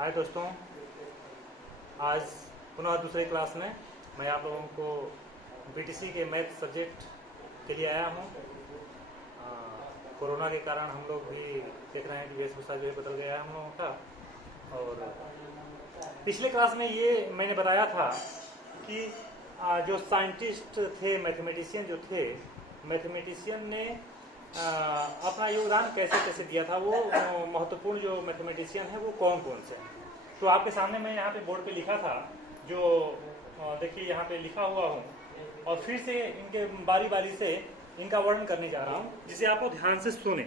हाय दोस्तों, आज पुनः दूसरे क्लास में मैं आप लोगों को बीटीसी के मैथ सब्जेक्ट के लिए आया हूँ। कोरोना के कारण हम लोग भी देख रहे हैं कि वेशभूषा जो है बदल गया है हम लोगों का। और पिछले क्लास में ये मैंने बताया था कि जो साइंटिस्ट थे, मैथमेटिशियन जो थे, मैथमेटिशियन ने अपना योगदान कैसे कैसे दिया था। वो महत्वपूर्ण जो मैथमेटिशियन है वो कौन कौन से हैं। तो आपके सामने मैं यहाँ पे बोर्ड पे लिखा था, जो देखिए यहाँ पे लिखा हुआ हूँ, और फिर से इनके बारी बारी से इनका वर्णन करने जा रहा हूँ, जिसे आपको ध्यान से सुने।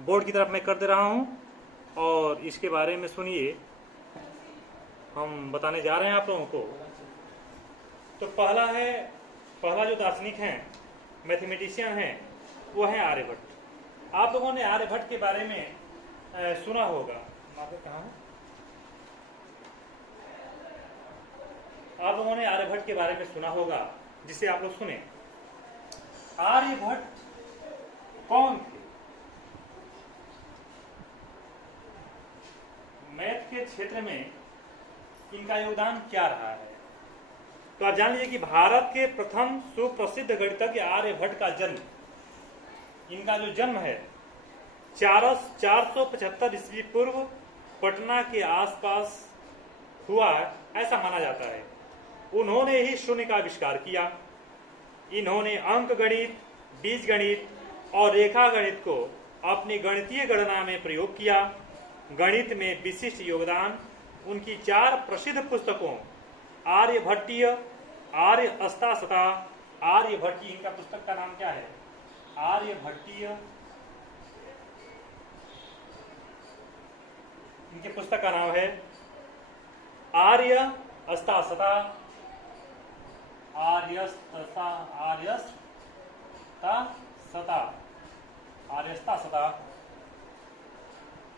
बोर्ड की तरफ मैं कर दे रहा हूँ और इसके बारे में सुनिए, हम बताने जा रहे हैं आप लोगों को। तो पहला जो दार्शनिक हैं, मैथमेटिशियन हैं, वो है आर्यभट्ट। आप लोगों ने आर्यभट्ट के बारे में सुना होगा। कहाँ है? आप लोगों ने आर्यभट्ट के बारे में सुना होगा, जिसे आप लोग सुने। आर्यभट्ट कौन थे? मैथ के क्षेत्र में इनका योगदान क्या रहा है? तो आप जान लीजिए कि भारत के प्रथम सुप्रसिद्ध गणितज्ञ आर्यभट्ट का जन्म, इनका जो जन्म है 475 ईस्वी पूर्व पटना के आसपास हुआ, ऐसा माना जाता है। उन्होंने ही शून्य का आविष्कार किया। इन्होंने अंक गणित, बीज गणित और रेखा गणित को अपनी गणितीय गणना में प्रयोग किया। गणित में विशिष्ट योगदान उनकी 4 प्रसिद्ध पुस्तकों आर्यभट्टीय, आर्य अस्ताशता, आर्यभट्टी, इनका पुस्तक का नाम क्या है? आर्यभट्टीय। इनके पुस्तक का नाम है आर्य अस्ताशता, आर्यस्ताशता,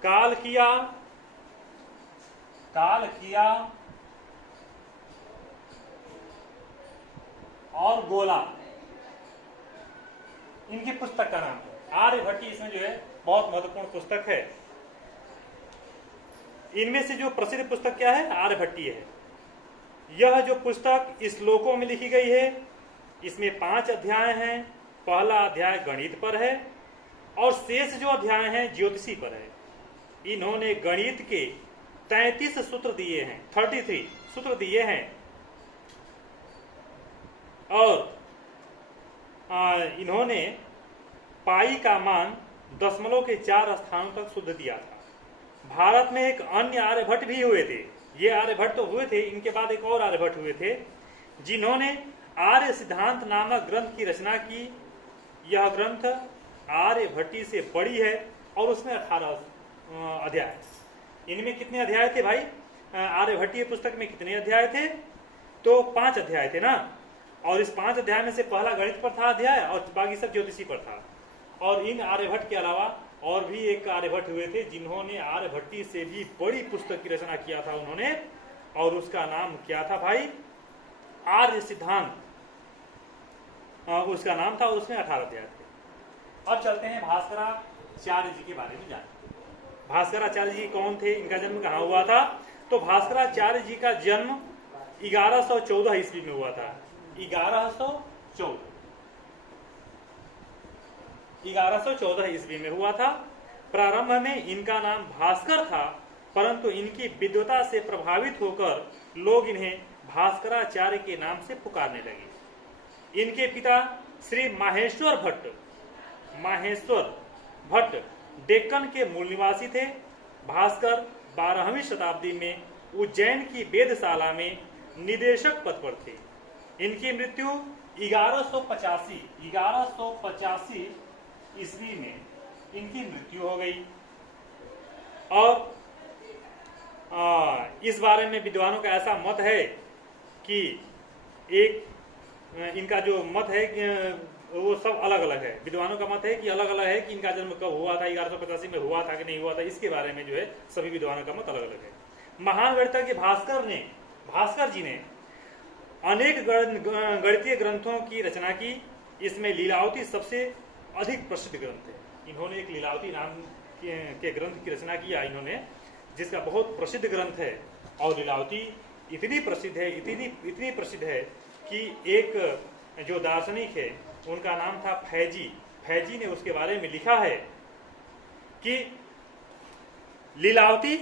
काल किया और गोला, इनकी पुस्तक का नाम है। आर्यभट्टी इसमें जो है बहुत महत्वपूर्ण पुस्तक है। इनमें से जो प्रसिद्ध पुस्तक क्या है? आर्यभट्टी है। यह जो पुस्तक श्लोकों में लिखी गई है, इसमें 5 अध्याय हैं। पहला अध्याय गणित पर है और शेष जो अध्याय हैं ज्योतिषी पर है। इन्होंने गणित के 33 सूत्र दिए हैं, 33 सूत्र दिए हैं, और इन्होंने पाई का मान दशमलव के 4 स्थानों तक शुद्ध दिया था। भारत में एक अन्य आर्यभट्ट भी हुए थे। ये आर्यभट्ट तो हुए थे, इनके बाद एक और आर्यभट्ट हुए थे, जिन्होंने आर्य सिद्धांत नामक ग्रंथ की रचना की। यह ग्रंथ आर्यभट्टी से बड़ी है और उसमें 18 अध्याय। इनमें कितने अध्याय थे भाई? आर्यभट्टी पुस्तक में कितने अध्याय थे? तो 5 अध्याय थे ना। और इस 5 अध्याय में से पहला गणित पर था अध्याय और बाकी सब ज्योतिषी पर था। और इन आर्यभट्ट के अलावा और भी एक आर्यभट्ट हुए थे, जिन्होंने आर्यभट्टी से भी बड़ी पुस्तक की रचना किया था उन्होंने, और उसका नाम क्या था भाई? आर्य सिद्धांत, उसका नाम था। उसमें 18 अध्याय थे। अब चलते हैं भास्कराचार्य जी के बारे में जानते। भास्कराचार्य जी कौन थे? इनका जन्म कहाँ हुआ था? तो भास्कराचार्य जी का जन्म 1114 ईस्वी में हुआ था। 1114 ईस्वी में हुआ था। प्रारंभ में इनका नाम भास्कर था, परंतु इनकी विद्वता से प्रभावित होकर लोग इन्हें भास्कराचार्य के नाम से पुकारने लगे। इनके पिता श्री माहेश्वर भट्ट डेक्कन के मूल निवासी थे। भास्कर 12वीं शताब्दी में उज्जैन की वेधशाला में निदेशक पद पर थे। इनकी मृत्यु 1185 ईस्वी में इनकी मृत्यु हो गई। और इस बारे में विद्वानों का ऐसा मत है कि इनका जो मत है कि वो सब अलग अलग है। विद्वानों का मत है कि अलग अलग है कि इनका जन्म कब हुआ था, 1185 में हुआ था कि नहीं हुआ था। इसके बारे में जो है सभी विद्वानों का मत अलग अलग है। महान गणितज्ञ भास्कर जी ने अनेक गणितीय ग्रंथों की रचना की। इसमें लीलावती सबसे अधिक प्रसिद्ध ग्रंथ है। इन्होंने एक लीलावती नाम के ग्रंथ की रचना किया इन्होंने, जिसका बहुत प्रसिद्ध ग्रंथ है। और लीलावती इतनी प्रसिद्ध है, इतनी प्रसिद्ध है कि एक जो दार्शनिक है उनका नाम था फैजी। फैजी ने उसके बारे में लिखा है कि लीलावती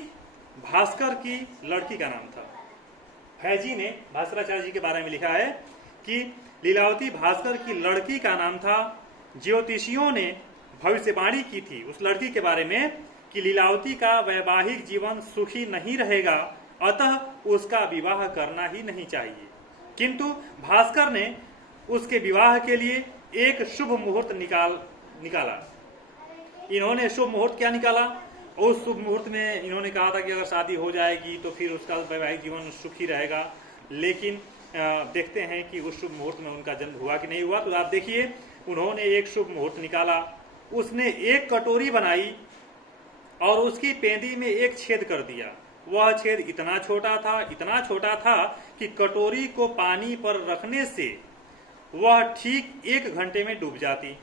भास्कर की लड़की का नाम था। फैजी ने भास्कराचार्य जी के बारे में लिखा है कि लीलावती भास्कर की लड़की का नाम था। ज्योतिषियों ने भविष्यवाणी की थी उस लड़की के बारे में कि लीलावती का वैवाहिक जीवन सुखी नहीं रहेगा, अतः उसका विवाह करना ही नहीं चाहिए। किंतु भास्कर ने उसके विवाह के लिए एक शुभ मुहूर्त निकाला। इन्होंने शुभ मुहूर्त क्या निकाला? उस शुभ मुहूर्त में इन्होंने कहा था कि अगर शादी हो जाएगी तो फिर उसका वैवाहिक जीवन सुखी रहेगा। लेकिन देखते हैं कि उस शुभ मुहूर्त में उनका जन्म हुआ कि नहीं हुआ। तो आप देखिए, उन्होंने एक शुभ मुहूर्त निकाला, उसने एक कटोरी बनाई और उसकी पेंदी में एक छेद कर दिया। वह छेद इतना छोटा था कि कटोरी को पानी पर रखने से वह ठीक 1 घंटे में डूब जाती।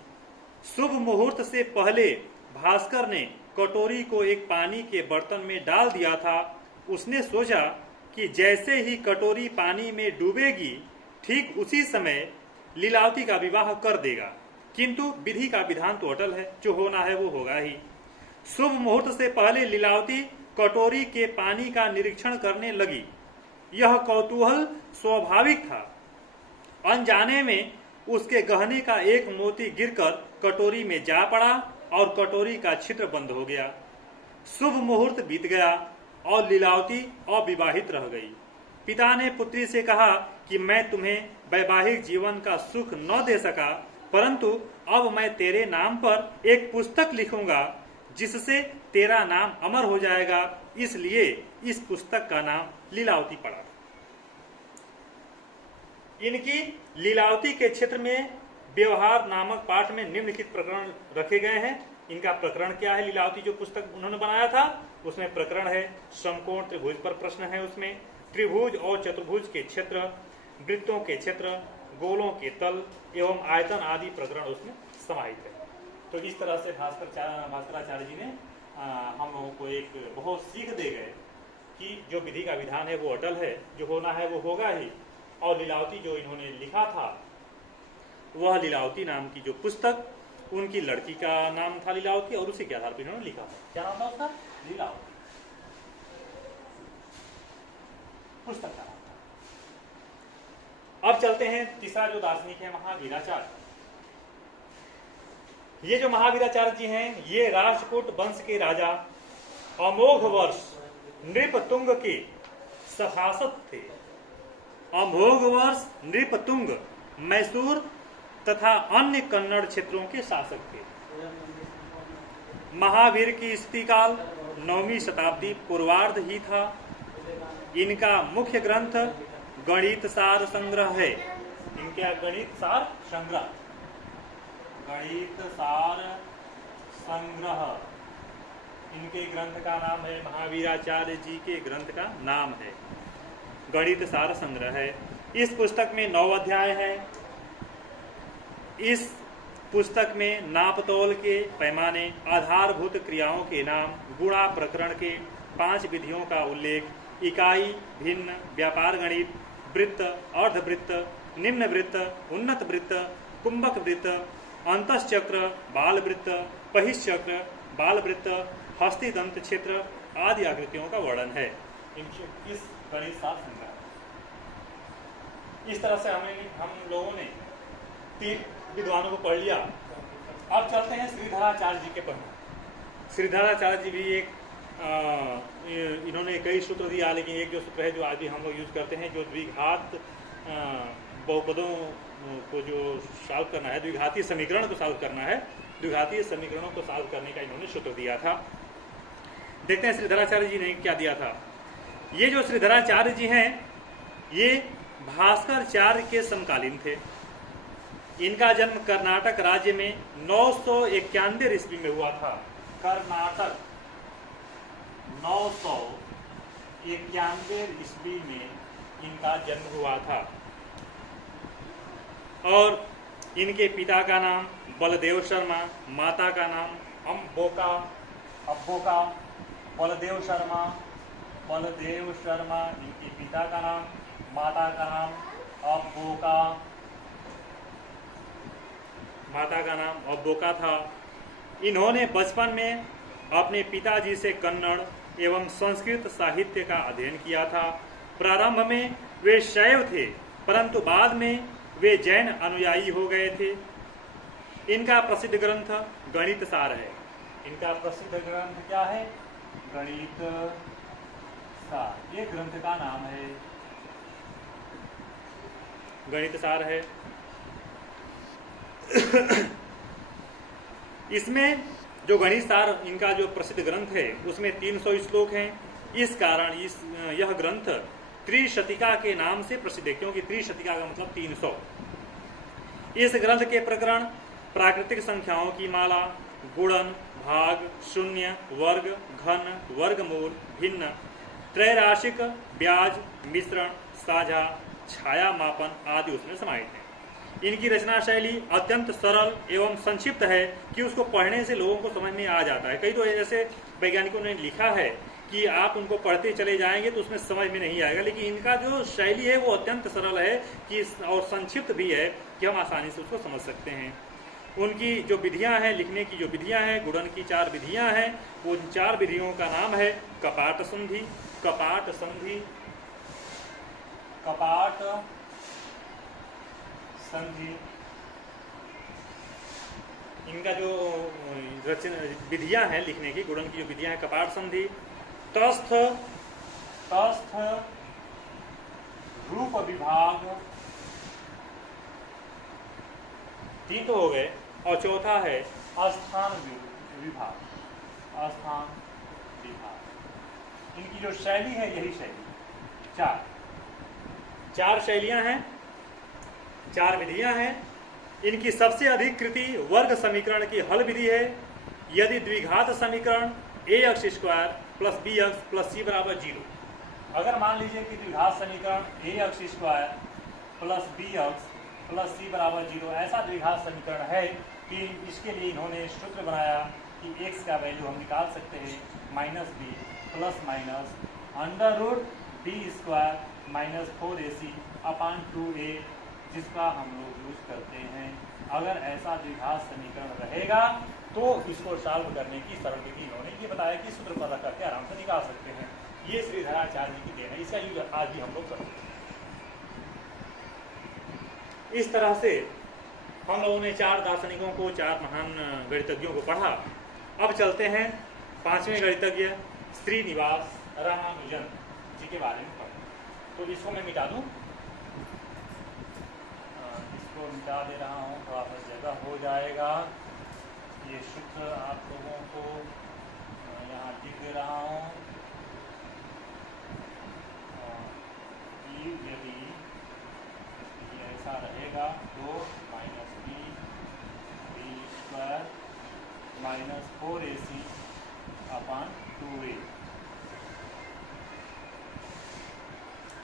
शुभ मुहूर्त से पहले भास्कर ने कटोरी को एक पानी के बर्तन में डाल दिया था। उसने सोचा कि जैसे ही कटोरी पानी में डूबेगी ठीक उसी समय लीलावती का विवाह कर देगा। किंतु विधि का विधान तो अटल है, जो होना है वो होगा ही। शुभ मुहूर्त से पहले लीलावती कटोरी के पानी का निरीक्षण करने लगी। यह कौतूहल स्वाभाविक था। अनजाने में उसके गहने का एक मोती गिरकर कटोरी में जा पड़ा और कटोरी का छिद्र बंद हो गया। शुभ मुहूर्त बीत गया और लीलावती अविवाहित रह गई। पिता ने पुत्री से कहा कि मैं तुम्हें वैवाहिक जीवन का सुख न दे सका, परंतु अब मैं तेरे नाम पर एक पुस्तक लिखूंगा जिससे तेरा नाम अमर हो जाएगा। इसलिए इस पुस्तक का नाम लीलावती पड़ा। इनकी लीलावती के क्षेत्र में व्यवहार नामक पाठ में निम्नलिखित प्रकरण रखे गए हैं। इनका प्रकरण क्या है? लीलावती जो पुस्तक उन्होंने बनाया था उसमें प्रकरण है समकोण त्रिभुज पर प्रश्न है। उसमें त्रिभुज और चतुर्भुज के क्षेत्र, वृत्तों के क्षेत्र, गोलों के तल एवं आयतन आदि प्रकरण उसमें समाहित है। तो इस तरह से भास्कराचार्य जी ने हम लोगों को एक बहुत सीख दे गए कि जो विधि का विधान है वो अटल है, जो होना है वो होगा ही। और लीलावती जो इन्होंने लिखा था वह लीलावती नाम की जो पुस्तक, उनकी लड़की का नाम था लीलावती और उसी के आधार पर इन्होंने लिखा था। क्या नाम था उसका? लीलावती पुस्तक का नाम था। अब चलते हैं तीसरा जो दार्शनिक है महावीराचार्य। ये जो महावीराचार्य जी हैं ये राष्ट्रकूट वंश के राजा अमोघ वर्ष नृपतुंग के सभासद थे। अमोघ वर्ष नृपतुंग मैसूर तथा अन्य कन्नड़ क्षेत्रों के शासक थे। महावीर की स्थिति काल 9वीं शताब्दी पूर्वार्ध ही था। इनका मुख्य ग्रंथ गणित सार संग्रह है। इनका गणित सार संग्रह, गणित सार संग्रह इनके ग्रंथ का नाम है। महावीराचार्य जी के ग्रंथ का नाम है गणित सार संग्रह है। इस पुस्तक में 9 अध्याय हैं। इस पुस्तक में नापतोल के पैमाने, आधारभूत क्रियाओं के नाम, गुणा प्रकरण के 5 विधियों का उल्लेख, इकाई, भिन्न, व्यापार गणित, वृत्त, अर्धवृत्त, निम्न वृत्त, उन्नत वृत्त, कुंभक वृत्त, अंतश्चक्र, बाल वृत्त, पहिश्चक्र, बाल वृत्त, हस्तिदंत क्षेत्र आदि आकृतियों का वर्णन है इस गणित सार संग्रह। इस तरह से हम लोगों ने 3 विद्वानों को पढ़ लिया। अब चलते हैं श्रीधराचार्य जी के पढ़ने। श्रीधराचार्य जी भी एक इन्होंने कई सूत्र दिया, लेकिन एक जो सूत्र है जो आज भी हम लोग यूज करते हैं, जो द्विघात बहुपदों को जो सॉल्व करना है, द्विघातीय समीकरण को सॉल्व करना है, द्विघातीय समीकरणों को सॉल्व करने का इन्होंने सूत्र दिया था। देखते हैं श्रीधराचार्य जी ने क्या दिया था। ये जो श्रीधराचार्य जी हैं ये भास्कराचार्य के समकालीन थे। इनका जन्म कर्नाटक राज्य में 991 ईस्वी में हुआ था। कर्नाटक 991 ईस्वी में इनका जन्म हुआ था। और इनके पिता का नाम बलदेव शर्मा, माता का नाम अब्बोका बलदेव शर्मा बलदेव शर्मा, इनके पिता का नाम, माता का नाम अब्बोका, माता का नाम अब्बोका था। इन्होंने बचपन में अपने पिताजी से कन्नड़ एवं संस्कृत साहित्य का अध्ययन किया था। प्रारंभ में वे शैव थे, परंतु बाद में वे जैन अनुयायी हो गए थे। इनका प्रसिद्ध ग्रंथ गणित सार है। इनका प्रसिद्ध ग्रंथ क्या है? गणित सार, ये ग्रंथ का नाम है, गणित सार है। इसमें जो गणित सार इनका जो प्रसिद्ध ग्रंथ है उसमें 300 श्लोक हैं। इस कारण यह ग्रंथ त्रिशतिका के नाम से प्रसिद्ध है, क्योंकि त्रिशतिका का मतलब 300। इस ग्रंथ के प्रकरण प्राकृतिक संख्याओं की माला, गुणन, भाग, शून्य, वर्ग, घन, वर्गमूल, भिन्न, त्रैराशिक, ब्याज, मिश्रण, साझा, छाया मापन आदि उसमें समाहित है। इनकी रचना शैली अत्यंत सरल एवं संक्षिप्त है कि उसको पढ़ने से लोगों को समझ में आ जाता है। कई तो ऐसे वैज्ञानिकों ने लिखा है कि आप उनको पढ़ते चले जाएंगे तो उसमें समझ में नहीं आएगा, लेकिन इनका जो शैली है वो अत्यंत सरल है कि और संक्षिप्त भी है कि हम आसानी से उसको समझ सकते हैं। उनकी जो विधियां हैं, लिखने की जो विधियां हैं, गुणन की 4 विधियां हैं, वो 4 विधियों का नाम है कपाट संधि, कपाट संधि, कपाट संधि। इनका जो विधियां हैं लिखने की, गुणन की जो विधियां हैं, कपाट संधि, तस्थ, तस्थ रूप विभाग, 3 तो हो गए, और चौथा है अस्थान विभाग, अस्थान विभाग। इनकी जो शैली है यही शैली, 4 शैलियां हैं, 4 विधियां हैं। इनकी सबसे अधिक कृति वर्ग समीकरण की हल विधि है। यदि द्विघात समीकरण ax² plus bx plus c बराबर 0, अगर मान लीजिए कि द्विघात समीकरण ax² plus bx plus c बराबर 0 ऐसा द्विघात समीकरण है कि इसके लिए इन्होंने सूत्र बनाया कि x का वैल्यू हम निकाल सकते हैं -b plus minus √b² minus 4ac अपान 2a, जिसका हम लोग यूज करते हैं। अगर ऐसा द्विघात समीकरण रहेगा तो इसको सॉल्व करने की सरल विधि इन्होंने ये बताया कि सूत्र पर रख करके आराम से निकाल सकते हैं। ये श्रीधराचार्य जी की देन है, इसका यूज आज भी हम लोग करते हैं। इस तरह से हम लोगों ने 4 दार्शनिकों को, 4 महान गणितज्ञों को पढ़ा। अब चलते हैं 5वें गणितज्ञ श्रीनिवास रामानुजन जी के बारे में पढ़ें। तो इसको मैं मिटा दूं, इसको मिटा दे रहा हूँ, थोड़ा सा जगह हो जाएगा। ये सूत्र आप लोगों को यहाँ लिख दे रहा हूँ। यदि ये ऐसा रहेगा तो -b² माइनस 4ac अपान 2a,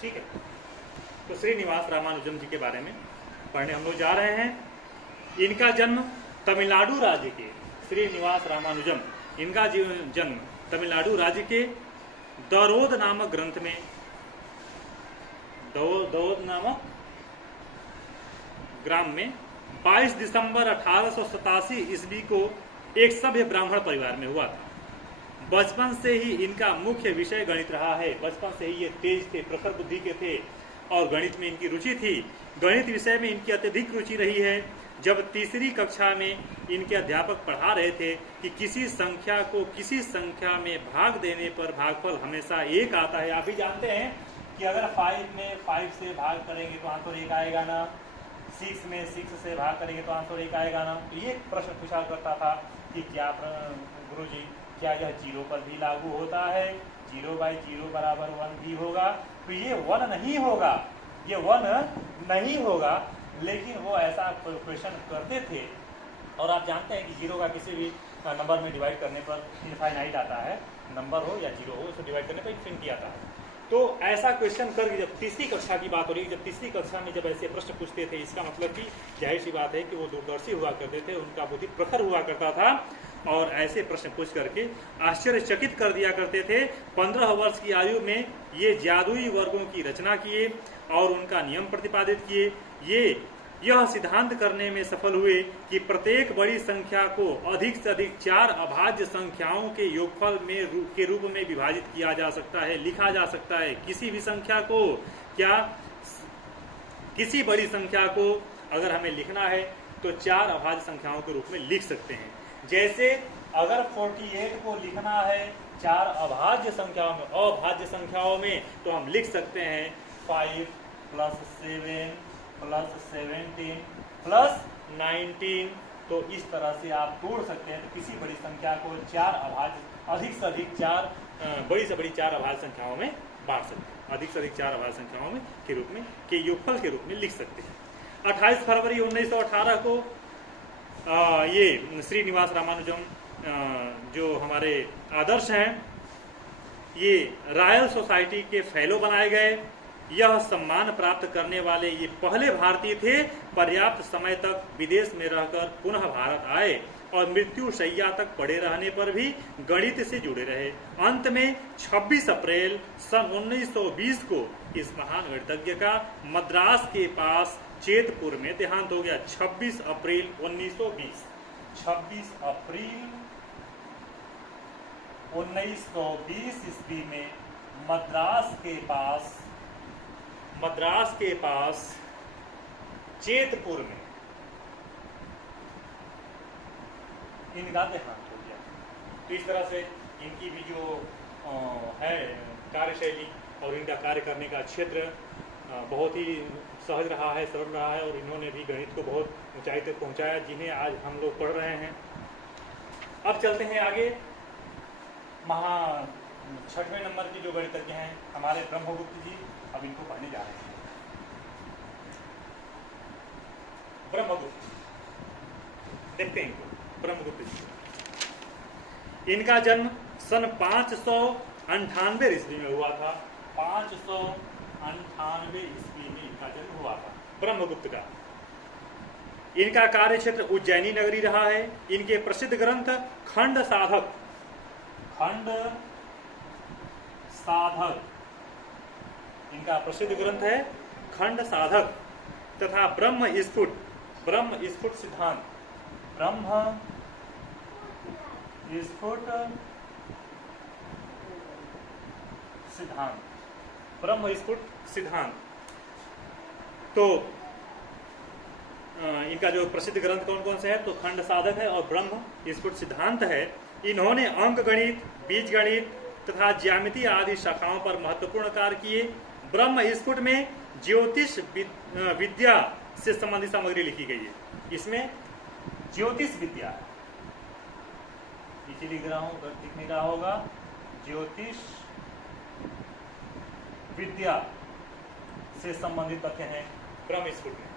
ठीक है। तो श्रीनिवास रामानुजन जी के बारे में पढ़ने हम लोग जा रहे हैं। इनका जन्म तमिलनाडु राज्य के, श्रीनिवास रामानुजन, इनका जन्म तमिलनाडु राज्य के दरोद नामक ग्रंथ में, दरोद नामक ग्राम में 22 दिसंबर 1887 ईस्वी को एक सभ्य ब्राह्मण परिवार में हुआ था। बचपन से ही इनका मुख्य विषय गणित रहा है। बचपन से ही ये तेज थे, प्रखर बुद्धि के थे और गणित में इनकी रुचि थी। गणित विषय में इनकी अत्यधिक रुचि रही है। जब तीसरी कक्षा में इनके अध्यापक पढ़ा रहे थे कि किसी संख्या को किसी संख्या में भाग देने पर भागफल हमेशा 1 आता है। आप भी जानते हैं कि अगर 5 में 5 से भाग करेंगे तो आंसर 1 आएगा ना, 6 में 6 से भाग करेंगे तो आंसर 1 आएगा ना। तो ये प्रश्न पूछा करता था कि क्या गुरुजी, क्या यह 0 पर भी लागू होता है? 0/0 बराबर 1 भी होगा? तो ये 1 नहीं होगा, ये 1 नहीं होगा, लेकिन वो ऐसा क्वेश्चन करते थे। और आप जानते हैं कि 0 का किसी भी नंबर में डिवाइड करने पर इनफाइनाइट आता है, नंबर हो या 0 हो, उसको डिवाइड करने पर इन्फिनिटी आता है। तो ऐसा क्वेश्चन करके जब तीसरी कक्षा की बात हो रही है, जब तीसरी कक्षा में जब ऐसे प्रश्न पूछते थे, इसका मतलब कि जाहिर सी बात है कि वो दूरदर्शी हुआ करते थे, उनका बुद्धि प्रखर हुआ करता था। और ऐसे प्रश्न पूछ करके आश्चर्यचकित कर दिया करते थे। 15 वर्ष की आयु में ये जादुई वर्गों की रचना किए और उनका नियम प्रतिपादित किए। यह सिद्धांत करने में सफल हुए कि प्रत्येक बड़ी संख्या को अधिक से अधिक 4 अभाज्य संख्याओं के योगफल के रूप में विभाजित किया जा सकता है, लिखा जा सकता है। किसी भी संख्या को किसी बड़ी संख्या को अगर हमें लिखना है तो 4 अभाज्य संख्याओं के रूप में लिख सकते हैं। जैसे अगर 48 को लिखना है 4 अभाज्य संख्याओं में, अभाज्य संख्याओं में, तो हम लिख सकते हैं 5 + 7 + 17 + 19। तो इस तरह से आप तोड़ सकते हैं। तो किसी बड़ी संख्या को 4 अभाज्य, अधिक से अधिक 4 बड़ी से बड़ी 4 अभाज्य संख्याओं में बांट सकते हैं। अधिक से अधिक 4 अभाज्य संख्याओं में के रूप में के योगफल के रूप में लिख सकते हैं। 28 फरवरी 1918 को ये श्रीनिवास रामानुजम जो हमारे आदर्श हैं, ये रॉयल सोसाइटी के फेलो बनाए गए। यह सम्मान प्राप्त करने वाले ये पहले भारतीय थे। पर्याप्त समय तक विदेश में रहकर पुनः भारत आए और मृत्यु शैया तक पड़े रहने पर भी गणित से जुड़े रहे। अंत में 26 अप्रैल सन 1920 को इस महान गणितज्ञ का मद्रास के पास चेतपुर में देहांत हो गया। 26 अप्रैल 1920, 26 अप्रैल 1920 ईस्वी में मद्रास के पास चेतपुर में इनका देहांत हो गया। तो इस तरह से इनकी भी जो है कार्यशैली और इनका कार्य करने का क्षेत्र बहुत ही सहज रहा है, सरल रहा है, और इन्होंने भी गणित को बहुत ऊंचाई तक पहुंचाया, जिन्हें आज हम लोग पढ़ रहे हैं। अब चलते हैं आगे। 6वें नंबर के जो गणितज्ञ हैं हमारे ब्रह्मगुप्त जी, अब इनको पढ़ने जा रहे हैं। ब्रह्मगुप्त, देखते हैं इनको। ब्रह्मगुप्त जी, इनका जन्म सन 598 ईस्वी में हुआ था। 598 ईस्वी में इनका जन्म हुआ था ब्रह्मगुप्त का। इनका कार्य क्षेत्र उज्जैनी नगरी रहा है। इनके प्रसिद्ध ग्रंथ खंड साधक इनका प्रसिद्ध ग्रंथ है खंड साधक तथा ब्रह्म स्फुट सिद्धांत, ब्रह्म स्फुट सिद्धांत। तो इनका जो प्रसिद्ध ग्रंथ कौन कौन से है, तो खंड साधक है और ब्रह्म स्फुट सिद्धांत है। इन्होंने अंक गणित, बीज गणित तथा ज्यामिति आदि शाखाओं पर महत्वपूर्ण कार्य किए। ब्रह्म स्फुट में ज्योतिष विद्या से संबंधित सामग्री लिखी गई है। इसमें ज्योतिष विद्या है, इसी लिख रहा हूं, लिखने का होगा ज्योतिष विद्या से संबंधित तथ्य हैं ब्रह्म स्फुट में।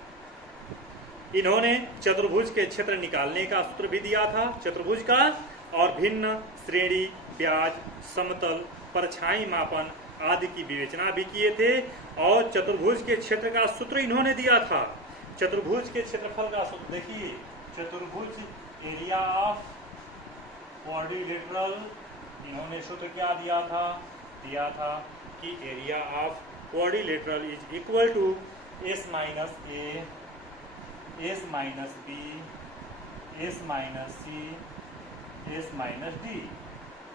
इन्होंने चतुर्भुज के क्षेत्र निकालने का सूत्र भी दिया था, चतुर्भुज का, और भिन्न श्रेणी, ब्याज, समतल, परछाई मापन आदि की विवेचना भी किए थे। और चतुर्भुज के क्षेत्र का सूत्र इन्होंने दिया था। चतुर्भुज के क्षेत्रफल का सूत्र देखिए, चतुर्भुज एरिया ऑफ क्वाड्रिलेटरल, इन्होंने सूत्र क्या दिया था कि area of quadrilateral is equal to S minus A, S minus B, S minus C, S minus D।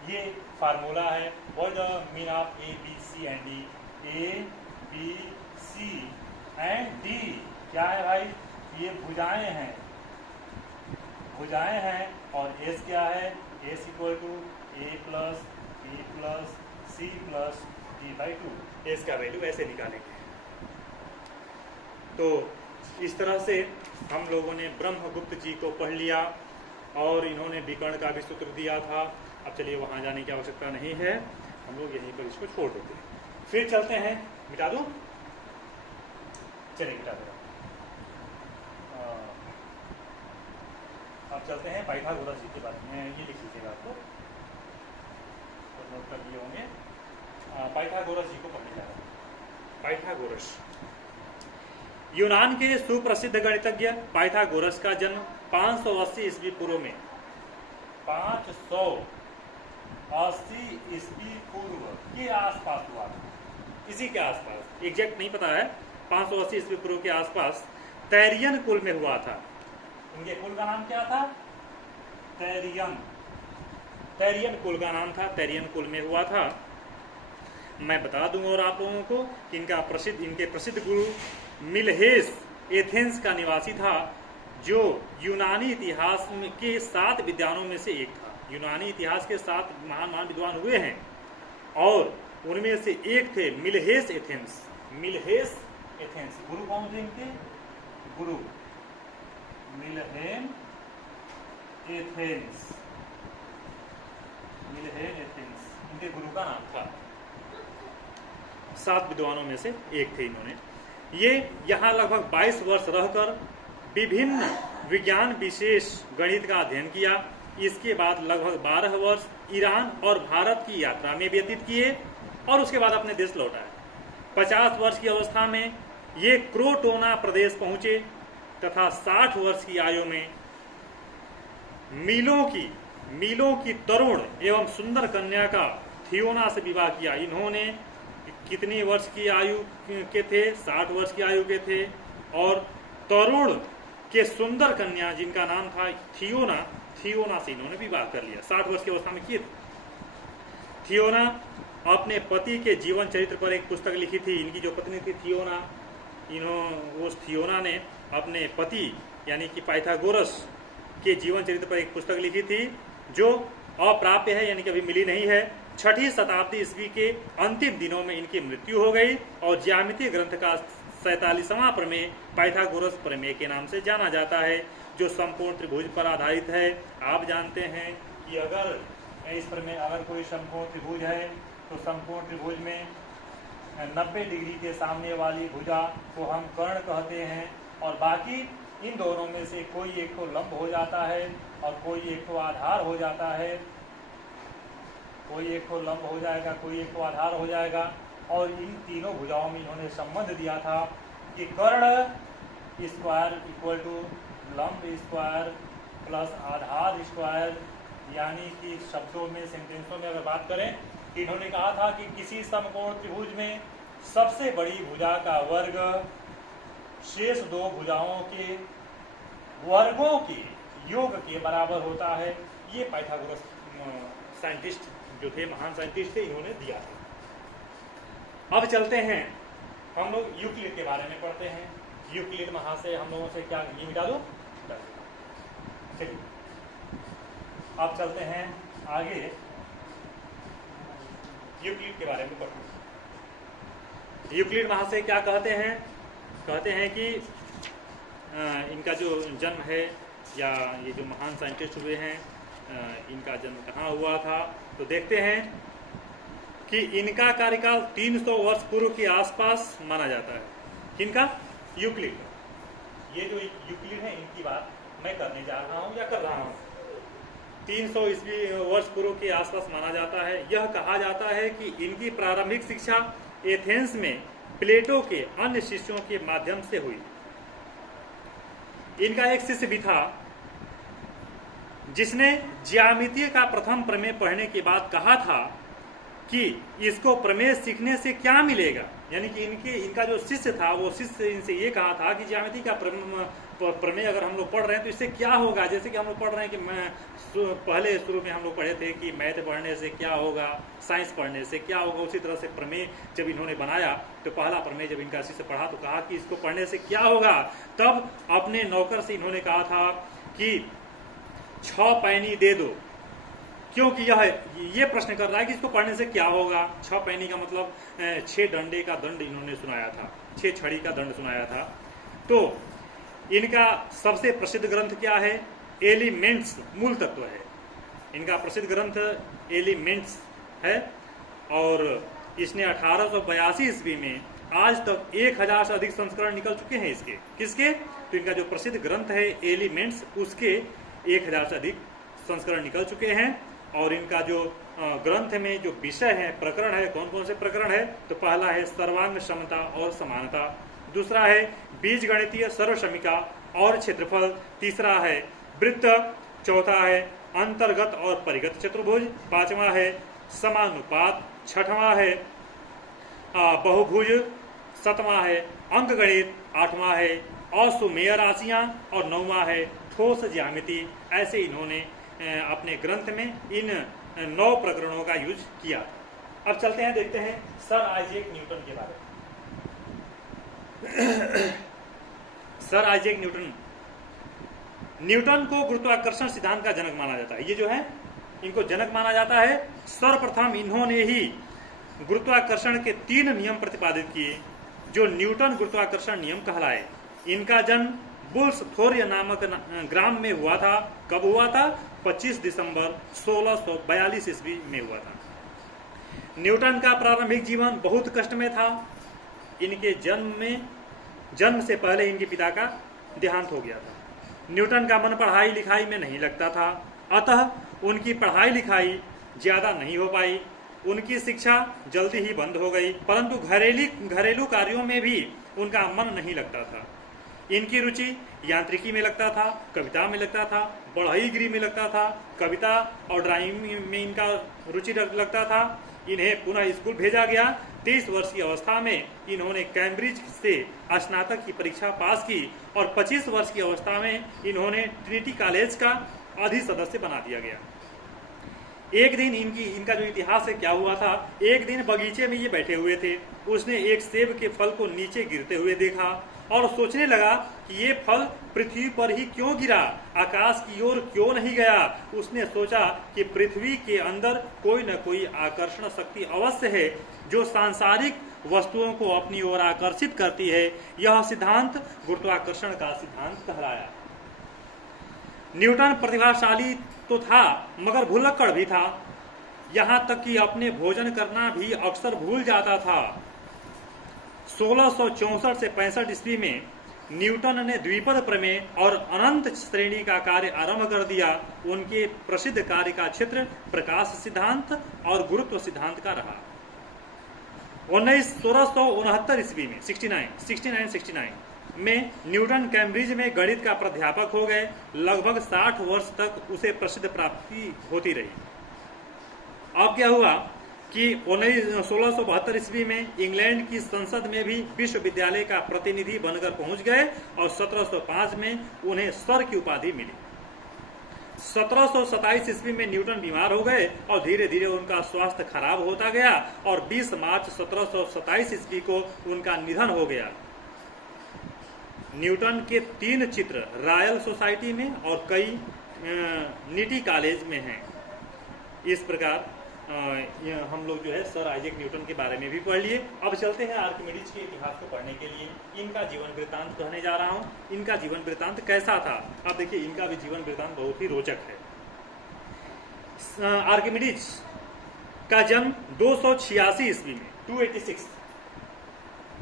ये फार्मूला है। What the mean of A, B, C and D? A, B, C and D क्या है भाई? ये भुजाएं हैं और S क्या है? S equal to A plus B plus C plus D/2। S का वैल्यू ऐसे निकालेंगे। तो इस तरह से हम लोगों ने ब्रह्मगुप्त जी को पढ़ लिया और इन्होंने विकर्ण का भी सूत्र दिया था। अब चलिए वहां जाने की आवश्यकता नहीं है, हम लोग यहीं पर इसको छोड़ देते हैं। फिर चलते हैं, मिटा दूं? चलिए मिटा दो। अब चलते हैं पाइथागोरस जी के बारे में। ये लिख लीजिएगा, आपको तो नोट कर लिए होंगे। पाइथागोरस जी को पढ़ने जा रहे हैं। पाइथागोरस यूनान के सुप्रसिद्ध गणितज्ञ पाइथागोरस का जन्म 580 ईस्वी पूर्व में 580 ईस्वी पूर्व के आसपास हुआ था, इसी के आसपास, एग्जैक्ट नहीं पता है, 580 ईस्वी पूर्व के आसपास तैरियन कुल में हुआ था। इनके कुल का नाम क्या था? तैरियन कुल का नाम था, तैरियन कुल में हुआ था। मैं बता दूंगा और आप लोगों को कि इनके प्रसिद्ध गुरु मिलहेस एथेंस का निवासी था, जो यूनानी इतिहास के 7 विद्वानों में से एक था। यूनानी इतिहास के 7 महान विद्वान हुए हैं और उनमें से एक थे मिलहेस एथेंस। गुरु कौन थे इनके? गुरु मिलहेन एथेंस, इनके गुरु का नाम था। 7 विद्वानों में से एक थे इन्होंने। ये यहाँ लगभग 22 वर्ष रहकर विभिन्न विज्ञान विशेष गणित का अध्ययन किया। इसके बाद लगभग 12 वर्ष ईरान और भारत की यात्रा में व्यतीत किए और उसके बाद अपने देश लौट आए। 50 वर्ष की अवस्था में ये क्रोटोना प्रदेश पहुंचे तथा 60 वर्ष की आयु में मीलों की तरुण एवं सुंदर कन्या का थियोना से विवाह किया। इन्होंने कितनी वर्ष की आयु के थे? 60 वर्ष की आयु के थे और तरुण के सुंदर कन्या जिनका नाम था थियोना से इन्होंने विवाह कर लिया। 60 वर्ष की अवस्था में किए थे। थियोना अपने पति के जीवन चरित्र पर एक पुस्तक लिखी थी। इनकी जो पत्नी थी थियोना, उस थियोना ने अपने पति यानी कि पाइथागोरस के जीवन चरित्र पर एक पुस्तक लिखी थी जो अप्राप्य है, यानी कि अभी मिली नहीं है। 6ठी शताब्दी ईस्वी के अंतिम दिनों में इनकी मृत्यु हो गई और ज्यामितीय ग्रंथ का 47वां प्रमेय पाइथागोरस प्रमेय के नाम से जाना जाता है, जो संपूर्ण त्रिभुज पर आधारित है। आप जानते हैं कि अगर इस प्रमेय अगर कोई संपूर्ण त्रिभुज है तो संपूर्ण त्रिभुज में 90 डिग्री के सामने वाली भुजा को हम कर्ण कहते हैं और बाकी इन दोनों में से कोई एक तो लंब हो जाता है और कोई एक तो आधार हो जाता है। कोई एक को लंब हो जाएगा, कोई एक को आधार हो जाएगा। और इन तीनों भुजाओं में इन्होंने संबंध दिया था कि कर्ण स्क्वायर इक्वल टू लंब स्क्वायर प्लस आधार स्क्वायर, यानी कि शब्दों में, सेंटेंसों में अगर बात करें कि इन्होंने कहा था कि किसी समकोण त्रिभुज में सबसे बड़ी भुजा का वर्ग शेष 2 भुजाओं के वर्गों के योग के बराबर होता है। ये पाइथागोरस साइंटिस्ट जो थे, महान साइंटिस्ट थे, इन्होंने दिया था। अब चलते हैं, हम लोग यूक्लिड के बारे में पढ़ते हैं। यूक्लिड महाशय हम लोगों से क्या, ये मिटा दो, चलिए अब चलते हैं आगे, यूक्लिड के बारे में पढ़ते हैं। यूक्लिड महाशय क्या कहते हैं? कहते हैं कि इनका जो जन्म है, या ये जो महान साइंटिस्ट हुए हैं, इनका जन्म कहाँ हुआ था, तो देखते हैं कि इनका कार्यकाल 300 वर्ष पूर्व के आसपास माना जाता है। किनका? यूक्लिड। ये जो यूक्लिड है, इनकी बात मैं करने जा रहा हूँ या कर रहा हूँ। 300 ईस्वी वर्ष पूर्व के आसपास माना जाता है। यह कहा जाता है कि इनकी प्रारंभिक शिक्षा एथेंस में प्लेटो के अन्य शिष्यों के माध्यम से हुई। इनका एक शिष्य भी था जिसने ज्यामितीय का प्रथम प्रमेय पढ़ने के बाद कहा था कि इसको प्रमेय सीखने से क्या मिलेगा। यानी कि इनका जो शिष्य था, वो शिष्य इनसे ये कहा था कि ज्यामिति का प्रमेय अगर हम लोग पढ़ रहे हैं तो इससे क्या होगा। जैसे कि हम लोग पढ़ रहे हैं कि पहले शुरू में हम लोग पढ़े थे कि मैथ पढ़ने से क्या होगा, साइंस पढ़ने से क्या होगा, उसी तरह से प्रमेय जब इन्होंने बनाया तो पहला प्रमेय जब इनका शिष्य पढ़ा तो कहा कि इसको पढ़ने से क्या होगा। तब अपने नौकर से इन्होंने कहा था कि 6 पैनी दे दो, क्योंकि ये प्रश्न कर रहा है कि इसको पढ़ने से क्या होगा। 6 पैनी का मतलब 6 डंडे का दंड इन्होंने सुनाया था, 6 छड़ी का दंड सुनाया था। तो इनका सबसे प्रसिद्ध ग्रंथ क्या है? एलिमेंट्स, मूल तत्व है। इनका प्रसिद्ध ग्रंथ एलिमेंट्स है और इसने 1882 ईस्वी में आज तक 1000 से अधिक संस्करण निकल चुके हैं इसके। किसके? तो इनका जो प्रसिद्ध ग्रंथ है एलिमेंट्स, उसके 1000 से अधिक संस्करण निकल चुके हैं। और इनका जो ग्रंथ में जो विषय है, प्रकरण है, कौन कौन से प्रकरण है? तो पहला है सर्वांग समता और समानता, दूसरा है बीजगणितीय सर्वसमीका और क्षेत्रफल, तीसरा है वृत्त, चौथा है अंतर्गत और परिगत चतुर्भुज, पांचवा है समानुपात, छठवां है बहुभुज, सातवां है अंकगणित, आठवां है असुमेय राशियां और नौवां है ठोस ज्यामिति। ऐसे इन्होंने अपने ग्रंथ में इन 9 प्रकरणों का यूज किया। अब चलते हैं, देखते हैं सर आइजैक न्यूटन के बारे में। सर आइजैक न्यूटन को गुरुत्वाकर्षण सिद्धांत का जनक माना जाता है। ये जो है इनको जनक माना जाता है। सर्वप्रथम इन्होंने ही गुरुत्वाकर्षण के 3 नियम प्रतिपादित किए जो न्यूटन गुरुत्वाकर्षण नियम कहलाए। इनका जन्म बुल्सथोर्य नामक ग्राम में हुआ था। कब हुआ था? 25 दिसंबर 1642 ईस्वी में हुआ था। न्यूटन का प्रारंभिक जीवन बहुत कष्ट में था। इनके जन्म से पहले इनके पिता का देहांत हो गया था। न्यूटन का मन पढ़ाई लिखाई में नहीं लगता था, अतः उनकी पढ़ाई लिखाई ज्यादा नहीं हो पाई। उनकी शिक्षा जल्दी ही बंद हो गई, परंतु घरेलू कार्यों में भी उनका मन नहीं लगता था। इनकी रुचि यांत्रिकी में लगता था, कविता में लगता था, बढ़ईगिरी में लगता था, कविता और ड्राइंग में इनका रुचि लगता था। इन्हें पुनः स्कूल भेजा गया। 23 वर्ष की अवस्था में इन्होंने कैम्ब्रिज से स्नातक की परीक्षा पास की और 25 वर्ष की अवस्था में इन्होंने ट्रिनिटी कॉलेज का अधि सदस्य बना दिया गया। एक दिन इनका जो इतिहास है क्या हुआ था, एक दिन बगीचे में ये बैठे हुए थे। उसने एक सेब के फल को नीचे गिरते हुए देखा और सोचने लगा कि ये फल पृथ्वी पर ही क्यों गिरा, आकाश की ओर क्यों नहीं गया। उसने सोचा कि पृथ्वी के अंदर कोई न कोई आकर्षण शक्ति अवश्य है जो सांसारिक वस्तुओं को अपनी ओर आकर्षित करती है। यह सिद्धांत गुरुत्वाकर्षण का सिद्धांत कहलाया। न्यूटन प्रतिभाशाली तो था मगर भुलक्कड़ भी था। यहाँ तक कि अपने भोजन करना भी अक्सर भूल जाता था। 1664 से 65 ईस्वी में न्यूटन ने द्विपद प्रमेय और अनंत श्रेणी का कार्य आरंभ कर दिया। उनके प्रसिद्ध कार्य का क्षेत्र प्रकाश सिद्धांत और गुरुत्व सिद्धांत का रहा। 1669 ईस्वी में 69 में न्यूटन कैम्ब्रिज में गणित का प्राध्यापक हो गए। लगभग 60 वर्ष तक उसे प्रसिद्ध प्राप्ति होती रही। अब क्या हुआ कि 1672 ईस्वी में इंग्लैंड की संसद में भी विश्वविद्यालय का प्रतिनिधि बनकर पहुंच गए और 1705 में उन्हें सर की उपाधि मिली। 1727 ईस्वी में न्यूटन बीमार हो गए और धीरे धीरे उनका स्वास्थ्य खराब होता गया और 20 मार्च 1727 ईस्वी को उनका निधन हो गया। न्यूटन के 3 चित्र रॉयल सोसाइटी में और कई निटी कॉलेज में हैं। इस प्रकार हम लोग जो है सर आइजैक न्यूटन के बारे में भी पढ़ लिए। अब चलते हैं आर्किमिडीज के इतिहास को पढ़ने के लिए। इनका जीवन वृत्तांत कहने जा रहा हूँ। इनका जीवन वृत्तांत कैसा था? अब देखिए इनका भी जीवन वृत्तांत बहुत ही रोचक है। आर्किमिडीज का जन्म 286 ईस्वी में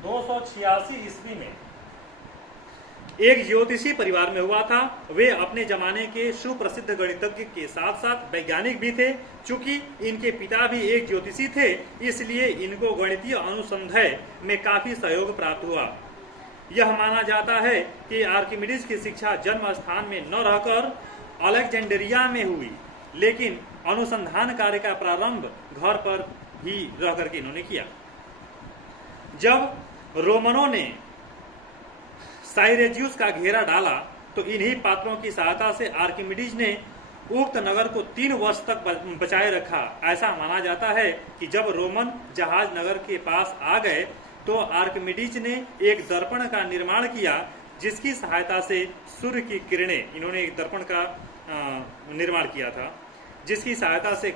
286 ईस्वी में एक ज्योतिषी परिवार में हुआ था। वे अपने जमाने के सुप्रसिद्ध गणितज्ञ के साथ साथ वैज्ञानिक भी थे। चूंकि इनके पिता भी एक ज्योतिषी थे, इसलिए इनको गणितीय अनुसंधान में काफी सहयोग प्राप्त हुआ। यह माना जाता है कि आर्किमिडीज की शिक्षा जन्म स्थान में न रहकर अलेक्जेंड्रिया में हुई, लेकिन अनुसंधान कार्य का प्रारंभ घर पर ही रह करके इन्होंने किया। जब रोमनों ने साइरेज्यूस का घेरा डाला तो इन्हीं पात्रों की सहायता से आर्किमिडीज ने उक्त नगर को 3 वर्ष तक बचाए रखा। ऐसा माना जाता है कि जब रोमन जहाज नगर के पास आ गए तो आर्किमिडीज ने एक दर्पण का निर्माण किया, जिसकी सहायता से सूर्य की किरणें, इन्होंने एक दर्पण का निर्माण किया था, जिसकी सहायता से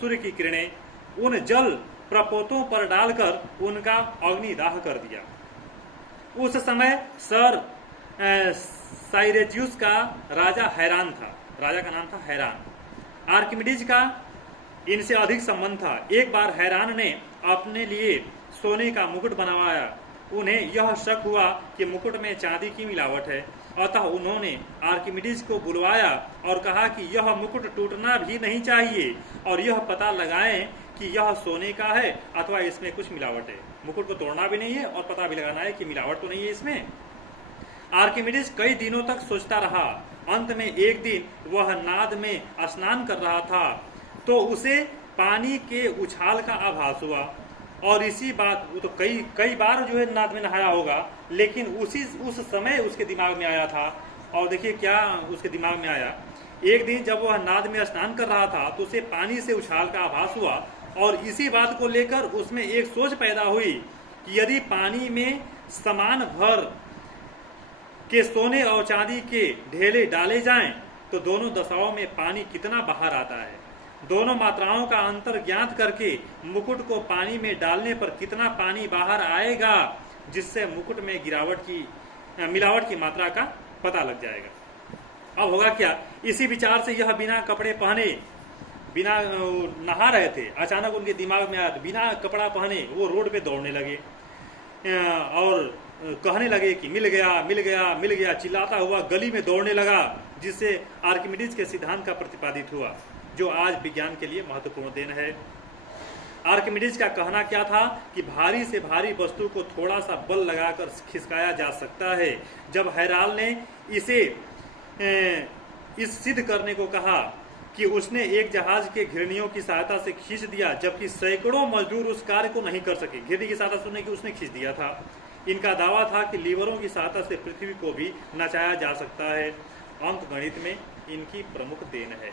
सूर्य की किरणें उन जल प्रपोतों पर डालकर उनका अग्निदाह कर दिया। उस समय सर साइरेज्यूस का राजा हैरान था। राजा का नाम था हैरान। आर्किमिडीज का इनसे अधिक संबंध था। एक बार हैरान ने अपने लिए सोने का मुकुट बनवाया। उन्हें यह शक हुआ कि मुकुट में चांदी की मिलावट है, अतः उन्होंने आर्किमिडीज को बुलवाया और कहा कि यह मुकुट टूटना भी नहीं चाहिए और यह पता लगाएं कि यह सोने का है अथवा इसमें कुछ मिलावट है। मुकुट को तोड़ना भी नहीं है और पता भी लगाना है कि मिलावट तो नहीं है इसमें। आर्किमिडीज कई दिनों तक सोचता रहा अंत में एक दिन वह नाद में स्नान कर रहा था तो उसे पानी के उछाल का आभास हुआ। और इसी बात, वो तो कई बार जो है नाद में नहाया होगा, लेकिन उस समय उसके दिमाग में आया था। और देखिए क्या उसके दिमाग में आया। एक दिन जब वह नाद में स्नान कर रहा था तो उसे पानी से उछाल का आभास हुआ और इसी बात को लेकर उसमें एक सोच पैदा हुई कि यदि पानी में समान भर के सोने और चांदी के ढेले डाले जाएं तो दोनों दशाओं में पानी कितना बाहर आता है। दोनों मात्राओं का अंतर ज्ञात करके मुकुट को पानी में डालने पर कितना पानी बाहर आएगा, जिससे मुकुट में मिलावट की मात्रा का पता लग जाएगा। अब होगा क्या, इसी विचार से यह बिना कपड़े पहने, बिना नहा रहे थे, अचानक उनके दिमाग में आया तो बिना कपड़ा पहने वो रोड पे दौड़ने लगे और कहने लगे कि मिल गया मिल गया मिल गया, चिल्लाता हुआ गली में दौड़ने लगा, जिससे आर्किमिडीज के सिद्धांत का प्रतिपादित हुआ, जो आज विज्ञान के लिए महत्वपूर्ण देन है। आर्किमिडीज का कहना क्या था कि भारी से भारी वस्तु को थोड़ा सा बल लगाकर खिसकाया जा सकता है। जब हैराल ने इस सिद्ध करने को कहा कि उसने एक जहाज के घिरनियों की सहायता से खींच दिया, जबकि सैकड़ों मजदूर उस कार्य को नहीं कर सके। घिरनी की सहायता से उसने खींच दिया था। इनका दावा था कि लीवरों की सहायता से पृथ्वी को भी नचाया जा सकता है। अंक गणित में इनकी प्रमुख देन है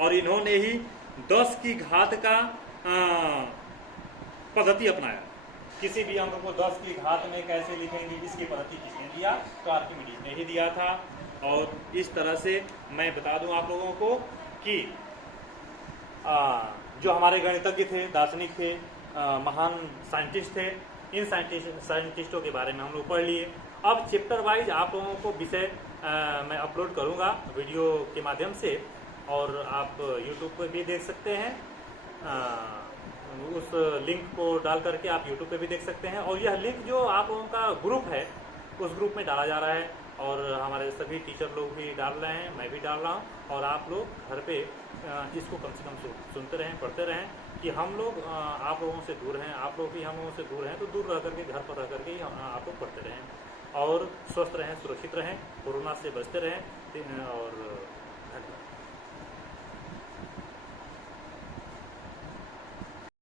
और इन्होंने ही 10 की घात का पद्धति अपनाया। किसी भी अंक को 10 की घात में कैसे लिखेंगे, इसकी पद्धति किसने दिया? तो आर्किमिडीज ने ही दिया था। और इस तरह से मैं बता दूं आप लोगों को कि जो हमारे गणितज्ञ थे, दार्शनिक थे, महान साइंटिस्ट थे, इन साइंटिस्टों के बारे में हम लोग पढ़ लिए। अब चैप्टर वाइज आप लोगों को विषय मैं अपलोड करूंगा वीडियो के माध्यम से, और आप यूट्यूब पर भी देख सकते हैं। उस लिंक को डाल करके आप यूट्यूब पे भी देख सकते हैं। और यह लिंक जो आप लोगों का ग्रुप है, उस ग्रुप में डाला जा रहा है और हमारे सभी टीचर लोग भी डाल रहे हैं, मैं भी डाल रहा हूँ। और आप लोग घर पे इसको कम से कम सुनते रहें, पढ़ते रहें कि हम लोग आप लोगों से दूर हैं, आप लोग भी हम लोगों से दूर हैं, तो दूर रह करके, घर पर रह करके ही आप लोग पढ़ते रहें और स्वस्थ रहें, सुरक्षित रहें, कोरोना से बचते रहें। और धन्यवाद।